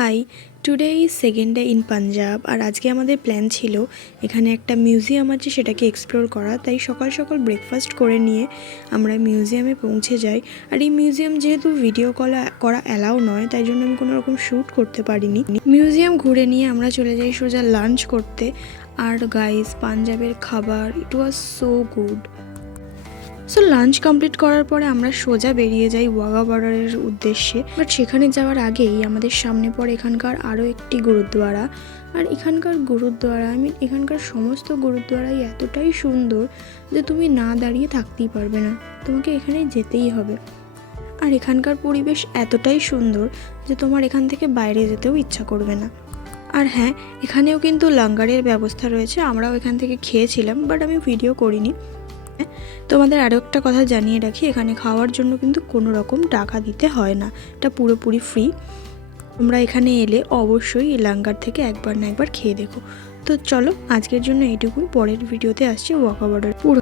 High, today is second day in Punjab. আর আজকে আমাদের প্ল্যান ছিল এখানে একটা মিউজিয়াম আছে সেটাকে এক্সপ্লোর করা। তাই সকাল সকাল ব্রেকফাস্ট করে নিয়ে আমরা মিউজিয়ামে পৌঁছে যাই। আর এই মিউজিয়াম যেহেতু ভিডিও করা অ্যালাউ নয়, তাই জন্য আমি কোনো রকম শ্যুট করতে পারিনি। মিউজিয়াম ঘুরে নিয়ে আমরা চলে যাই সোজা লাঞ্চ করতে। আর গাইস, পাঞ্জাবের খাবার it was so good. So lunch complete করার পরে আমরা সোজা বেরিয়ে যাই ওয়াঘা বর্ডারের উদ্দেশ্যে। বাট সেখানে যাওয়ার আগেই আমাদের সামনে পড়ে এখানকার আরও একটি গুরুদ্বারা। আর এখানকার গুরুদ্বারা এখানকার সমস্ত গুরুদ্বারাই এতটাই সুন্দর যে তুমি না দাঁড়িয়ে থাকতেই পারবে না, তোমাকে এখানে যেতেই হবে। আর এখানকার পরিবেশ এতটাই সুন্দর যে তোমার এখান থেকে বাইরে যেতেও ইচ্ছা করবে না। আর হ্যাঁ, এখানেও কিন্তু লঙ্গারের ব্যবস্থা রয়েছে, আমরাও এখান থেকে খেয়েছিলাম, বাট আমি ভিডিও করিনি। তোমাদের আরও একটা কথা জানিয়ে রাখি, এখানে খাওয়ার জন্য কিন্তু কোনো রকম টাকা দিতে হয় না, এটা পুরোপুরি ফ্রি। তোমরা এখানে এলে অবশ্যই এই লাঙ্গার থেকে একবার না একবার খেয়ে দেখো। তো চলো, আজকের জন্য এইটুকুই। পরের ভিডিওতে আসছি ওয়াঘা বর্ডার পুরো